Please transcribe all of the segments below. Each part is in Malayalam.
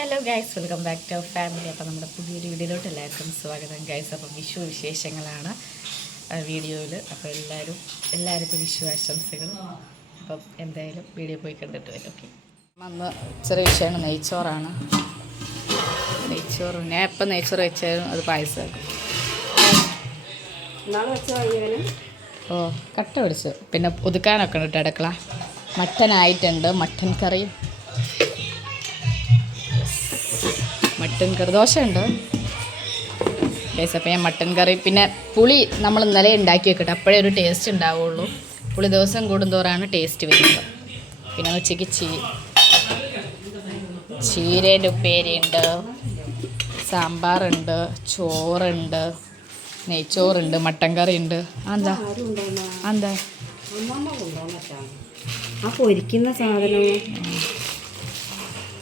Hello guys welcome back to our family അപ്പോൾ നമ്മുടെ പുതിയൊരു വീഡിയോയിലോട്ട് എല്ലാവർക്കും സ്വാഗതം ഗൈസ് അപ്പം വിഷു വിശേഷങ്ങളാണ് വീഡിയോയിൽ അപ്പോൾ എല്ലാവരും എല്ലാവർക്കും വിഷു ആശംസകൾ അപ്പം എന്തായാലും വീഡിയോ പോയി കണ്ടിട്ട് വരും. ഓക്കെ അന്ന് ചെറിയ വിഷയമാണ്. നെയ്ച്ചോറാണ്. നെയ്ച്ചോറ്. ഞാൻ എപ്പം നെയ്ച്ചോറ് വെച്ചാലും അത് പായസമാക്കും. ഓ കട്ട പിടിച്ചു. പിന്നെ ഒതുക്കാനൊക്കെ ഉണ്ട് കേട്ടോ അടുക്കള. മട്ടനായിട്ടുണ്ട്. Mutton curry mutton curry. Dosa ഉണ്ട് ഗൈസ് അപ്പോൾ ഞാൻ മട്ടൻ കറി. പിന്നെ പുളി നമ്മൾ ഇന്നലെ ഉണ്ടാക്കി വെക്കട്ടെ. അപ്പോഴേ ഒരു ടേസ്റ്റ് ഉണ്ടാവുള്ളൂ. പുളി ദിവസം കൂടുന്തോറാണ് ടേസ്റ്റ് വരുന്നത്. പിന്നെ ഉച്ചയ്ക്ക് ചീ ചീരേന്റെ ഉപ്പേരിയുണ്ട്. സാമ്പാറുണ്ട് ചോറുണ്ട് നെയ്ച്ചോറുണ്ട് മട്ടൻ കറി ഉണ്ട് എന്താ എന്താ ആ പൊരിക്കുന്ന സാധനം.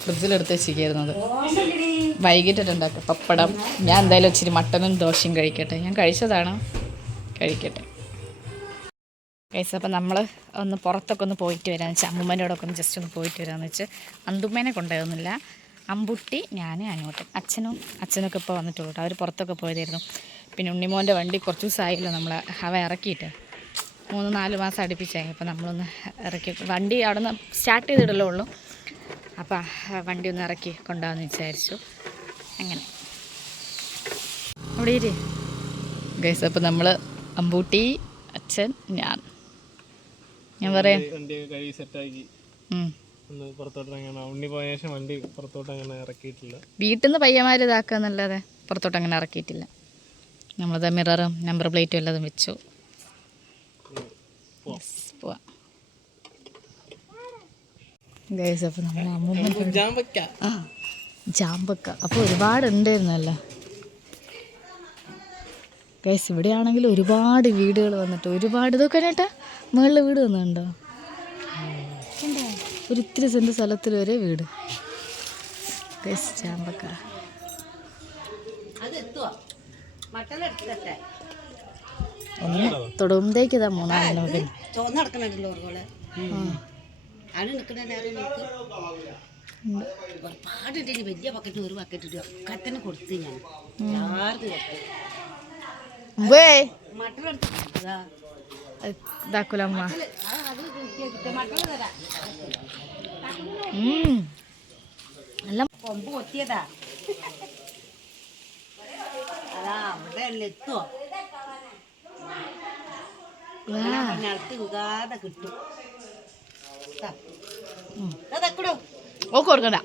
ഫ്രിഡ്ജിലെടുത്ത് വെച്ചിരിക്കുന്നത്. വൈകിട്ടുണ്ടാക്കുക പപ്പടം. ഞാൻ എന്തായാലും ഇച്ചിരി മട്ടനും ദോശയും കഴിക്കട്ടെ. ഞാൻ കഴിച്ചതാണ്. കഴിക്കട്ടെ. കഴിച്ച അപ്പം നമ്മൾ ഒന്ന് പുറത്തൊക്കെ ഒന്ന് പോയിട്ട് വരാമെന്ന് വെച്ചാൽ അമ്മൂമ്മേന്റെ ഒന്ന് ജസ്റ്റ് ഒന്ന് പോയിട്ട് വരാമെന്ന് വെച്ച് അന്തുമ്മേനെ കൊണ്ടുപോകുന്നില്ല അമ്പുട്ടി ഞാൻ അങ്ങോട്ടും അച്ഛനും അച്ഛനൊക്കെ ഇപ്പോൾ വന്നിട്ടുള്ളൂ അവർ പുറത്തൊക്കെ പോയതായിരുന്നു. പിന്നെ ഉണ്ണിമോന്റെ വണ്ടി കുറച്ച് ദിവസമായില്ലോ നമ്മൾ അവ ഇറക്കിയിട്ട്. മൂന്ന് നാല് മാസം അടുപ്പിച്ചായി. അപ്പോൾ നമ്മളൊന്ന് ഇറക്കി വണ്ടി അവിടെ നിന്ന് സ്റ്റാർട്ട് ചെയ്തിടലേ ഉള്ളൂ. അപ്പോൾ വണ്ടി ഒന്ന് ഇറക്കി കൊണ്ടുപോകാമെന്ന് വിചാരിച്ചു. അങ്ങനെ. അവിടെ ഇരി. ഗൈസ് അപ്പം നമ്മൾ അമ്പൂട്ടി അച്ഛൻ ഞാൻ. ഞാൻ പറയാം. വണ്ടിയൊക്കെ കഴുകി സെറ്റാക്കി. ഉം. ഒന്ന് പുറത്തോട്ട് അങ്ങനെ ഉണ്ണി പോയ ശേഷം വണ്ടി പുറത്തോട്ട് അങ്ങനെ ഇറക്കിയിട്ടില്ല. വീട്ടിൽ നിന്ന് പയ്യന്മാർ ഇതാക്കുക എന്നല്ലാതെ പുറത്തോട്ട് അങ്ങനെ ഇറക്കിയിട്ടില്ല. നമ്മളത് മിററും നമ്പർ പ്ലേറ്റും എല്ലാം വെച്ചു Yes, പോവാം ഗൈസ് അപ്പോൾ നമ്മൾ അമ്മൂമ്മ ഞാൻ ആ ജാമ്പക്ക. അപ്പോൾ ഒരുപാട് ഉണ്ടായിരുന്നല്ലോ ഗൈസ് ഇവിടെയാണെങ്കിൽ ഒരുപാട് വീടുകൾ വന്നിട്ട് ഒരുപാട് ഇതൊക്കെ ചേട്ടാ മുകളിൽ വീട് വന്നിട്ടുണ്ടോ? ഒരു ഇത്തിരി സെന്റ് സ്ഥലത്തിൽ വരെ വീട്. ഗൈസ് ജാമ്പക്ക. മട്ടലെടുത്തിട്ടെ ഒന്ന് തൊടുമ്പത്തേക്ക് ഇതാ മൂന്നാം നമുക്ക് ചുവന്ന് നടക്കണല്ലോ ഓർക്കോളെ അത് നിൽക്കണ നേരം നോക്ക് ഒരുപാട് ഇട്ടിട്ട് വലിയ ബക്കറ്റ് ഒരു ബക്കറ്റ് ഇട്ട് ഒക്കെ തന്നെ കൊടുത്ത് ഞാൻ. എല്ലാവർക്കും കൊടുത്തു. വേ. മട്ടലെടുത്ത് ഇതാക്കൂല അമ്മ. അത് കിട്ടിയ മട്ടൽ തരാം. ഉം. നല്ല കൊമ്പ് കൊത്തിയതാ അതാ അവിടെ എത്തുവോ? നിലത്ത് വികാതെ കിട്ടും. ഓക്ക് കൊടുക്കണ്ട.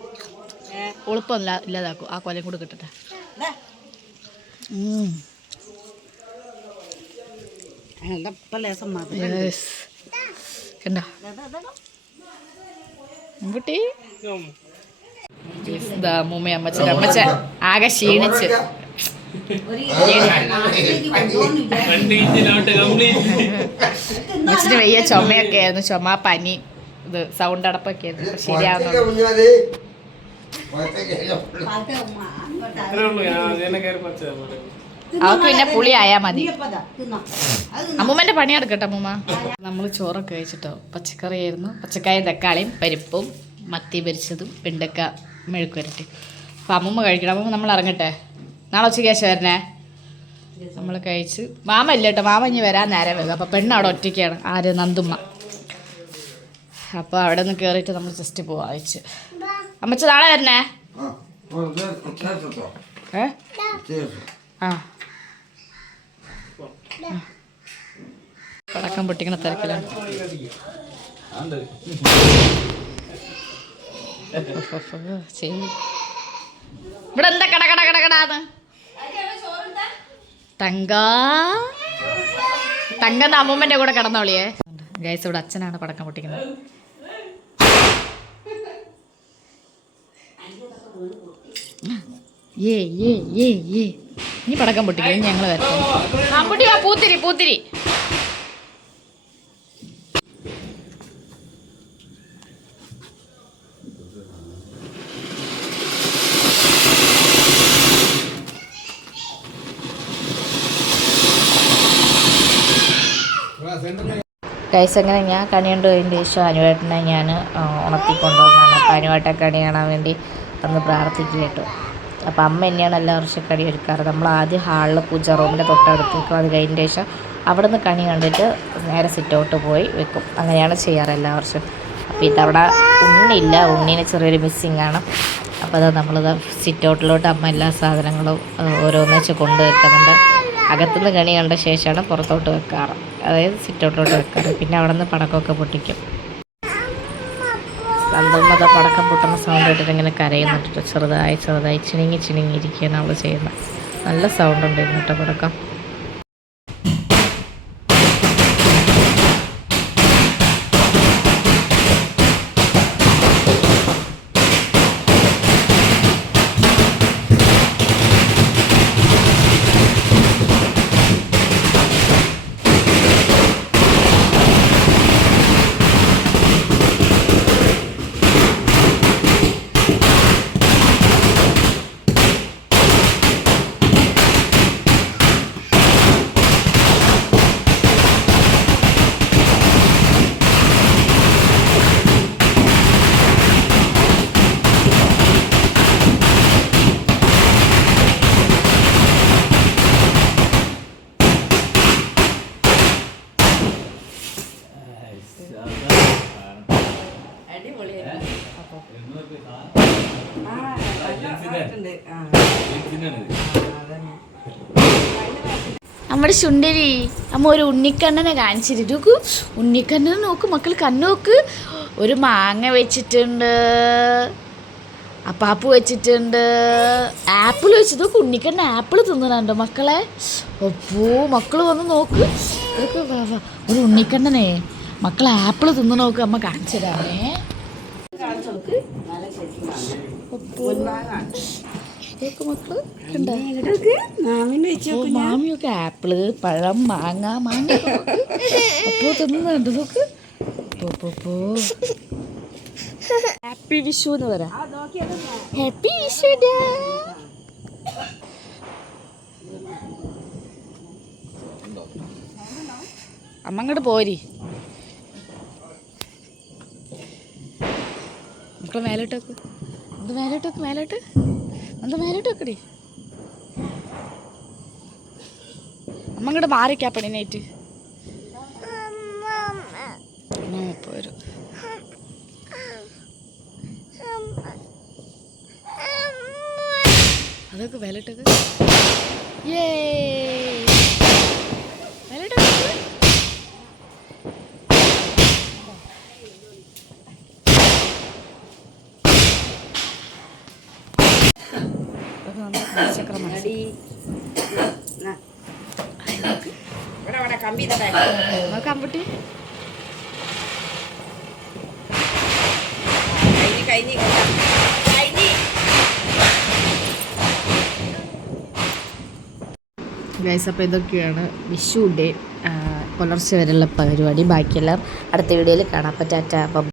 ഇല്ല ഇല്ലാതാക്കും. ആ കൊലയും കൂടെ കിട്ടട്ടെ. കണ്ടോ. കുട്ടി ആകെ ക്ഷീണിച്ച്. അമ്മച്ചിന് വയ്യ ചുമയൊക്കെ ആയിരുന്നു. ചുമ പനി. ഇത് സൗണ്ട് അടപ്പൊക്കെ ശരിയാവുന്നു അവർക്ക് പിന്നെ പുളി ആയാ മതി. അമ്മൂമ്മന്റെ പണി എടുക്കട്ടെ അമ്മൂമ്മ. നമ്മൾ ചോറൊക്കെ കഴിച്ചിട്ടോ? പച്ചക്കറി ആയിരുന്നു പച്ചക്കായും തക്കാളിയും പരിപ്പും മത്തി പൊരിച്ചതും വെണ്ടക്ക മെഴുക്ക് വരട്ടി. അപ്പം അമ്മൂമ്മ കഴിക്കണം. അമ്മൂമ്മ നമ്മൾ ഇറങ്ങട്ടെ. നാളെ ഉച്ചയ്ക്ക് ശേഷം വരണേ? നമ്മൾ കഴിച്ച്. മാമ ഇല്ല കേട്ടോ. മാമ ഇനി വരാൻ നേരം വരും. അപ്പോൾ പെണ്ണ് അവിടെ ഒറ്റയ്ക്കാണ്. ആര്? നന്ദുമ്മ. അപ്പോൾ അവിടെ നിന്ന് കയറിയിട്ട് നമ്മൾ ജസ്റ്റ് പോവാ അയച്ച്. അമ്മച്ച നാളെ വരണേ? ഏ? ആ. പടക്കം പൊട്ടിക്കണ തിരക്കിലാണ്. ഇവിടെ എന്താ കട കട കട കടാന്ന്? തങ്ക? തങ്ക അമ്മൂമ്മന്റെ കൂടെ കിടന്നോളിയേ. ഗൈസ് ഇവിടെ അച്ഛനാണ് പടക്കം പൊട്ടിക്കുന്നത്. ഏ ഏ ഏ ഏ ഇനി പടക്കം പൊട്ടിക്കും ഞങ്ങൾ വരട്ടെ. വാ പൂത്തിരി പൂത്തിരി. ഗൈസ് അങ്ങനെ ഞാൻ കണി കണ്ടു കഴിഞ്ഞ ശേഷം അനുവേട്ടനെ ഞാൻ ഉണർത്തിക്കൊണ്ടുവന്നാണ് അപ്പം അപ്പോൾ അനുവേട്ടൻ കണി കാണാൻ വേണ്ടി ഒന്ന് പ്രാർത്ഥിക്കുക കേട്ടോ അപ്പോൾ അമ്മ തന്നെയാണ് എല്ലാ വർഷവും കണി ഒരുക്കാറ്. നമ്മൾ ആദ്യം ഹാളിൽ പൂജ റൂമിന്റെ തൊട്ടടുത്ത് വെക്കും അത് കഴിഞ്ഞ ശേഷം അവിടെ നിന്ന് കണി കണ്ടിട്ട് നേരെ സിറ്റൗട്ട് പോയി വെക്കും. അങ്ങനെയാണ് ചെയ്യാറ് എല്ലാ വർഷവും. അപ്പോൾ ഇതവിടെ ഉണ്ണിയില്ല. ഉണ്ണീനെ ചെറിയൊരു മിസ്സിങ് ആണ്. അപ്പോൾ അത് നമ്മളിത് സിറ്റൗട്ടിലോട്ട് അമ്മ എല്ലാ സാധനങ്ങളും ഓരോന്നിച്ച് കൊണ്ടു വെക്കുന്നുണ്ട്. അകത്തുനിന്ന് കണി കണ്ട ശേഷമാണ് പുറത്തോട്ട് വെക്കാറ്. അതായത് സിറ്റൗട്ടിലോട്ട് വെക്കാറ്. പിന്നെ അവിടെ നിന്ന് പടക്കമൊക്കെ പൊട്ടിക്കും. നന്ദമ്മത പടക്കം പൊട്ടുന്ന സൗണ്ട് കേട്ടിട്ട് ഇങ്ങനെ കരയുന്നുണ്ട് ചെറുതായി ചെറുതായി ചിണുങ്ങി ചിണുങ്ങി ഇരിക്കുകയാണ് അവൾ ചെയ്യുന്നത്. നല്ല സൗണ്ട് ഉണ്ടായിരുന്നു കേട്ടോ പടക്കം. നമ്മുടെ ശുണ്ടരി അമ്മ ഒരു ഉണ്ണിക്കണ്ണനെ കാണിച്ചിരുന്നു ഉണ്ണിക്കണ്ണനെ നോക്ക് മക്കൾ കണ്ണു നോക്ക്. ഒരു മാങ്ങ വെച്ചിട്ടുണ്ട്. അപ്പാപ്പ് വെച്ചിട്ടുണ്ട്. ആപ്പിൾ വെച്ചത് നോക്ക് ഉണ്ണിക്കണ്ണൻ ആപ്പിൾ തിന്നണുണ്ടോ മക്കളെ. ഒപ്പൂ മക്കൾ വന്ന് നോക്ക്. ഒരു ഉണ്ണിക്കണ്ണനെ. മക്കൾ ആപ്പിൾ തിന്നു നോക്ക് അമ്മ കാണിച്ചു തരാമേ. വെച്ച് ഓ, മാമിയൊക്കെ ആപ്പിൾ പഴം മാങ്ങ മാങ്ങ അപ്പോ തിന്നുന്നുണ്ട് നോക്ക്. ഹാപ്പി വിഷു എന്ന് പറ ഹാപ്പി വിഷു. അമ്മ അങ്ങോട്ട് പോരി. മക്കളെ മേലോട്ടേക്ക്. ഇത് എന്ത് മേലോട്ട് മേലോട്ട്. എന്ത് മേലോട്ട് വെക്കടി? അമ്മ ഇങ്ങോട്ട് മാറിക്കാ പെണ്ണിനായിട്ട്. വരും അതൊക്കെ വിലട്ടത് ഏ ഇവിടെ ഇവിടെ കമ്പി ഇതാ കമ്പട്ടി. കഴിഞ്ഞ് കഴിഞ്ഞ് കഴിഞ്ഞ്. ഗൈസ് അപ്പോൾ ഇതൊക്കെയാണ് വിഷു ഡേ പുലർച്ചെ വരെയുള്ള പരിപാടി. ബാക്കിയെല്ലാം അടുത്ത വീഡിയോയിൽ കാണാം. അപ്പോൾ ടാറ്റ അപ്പം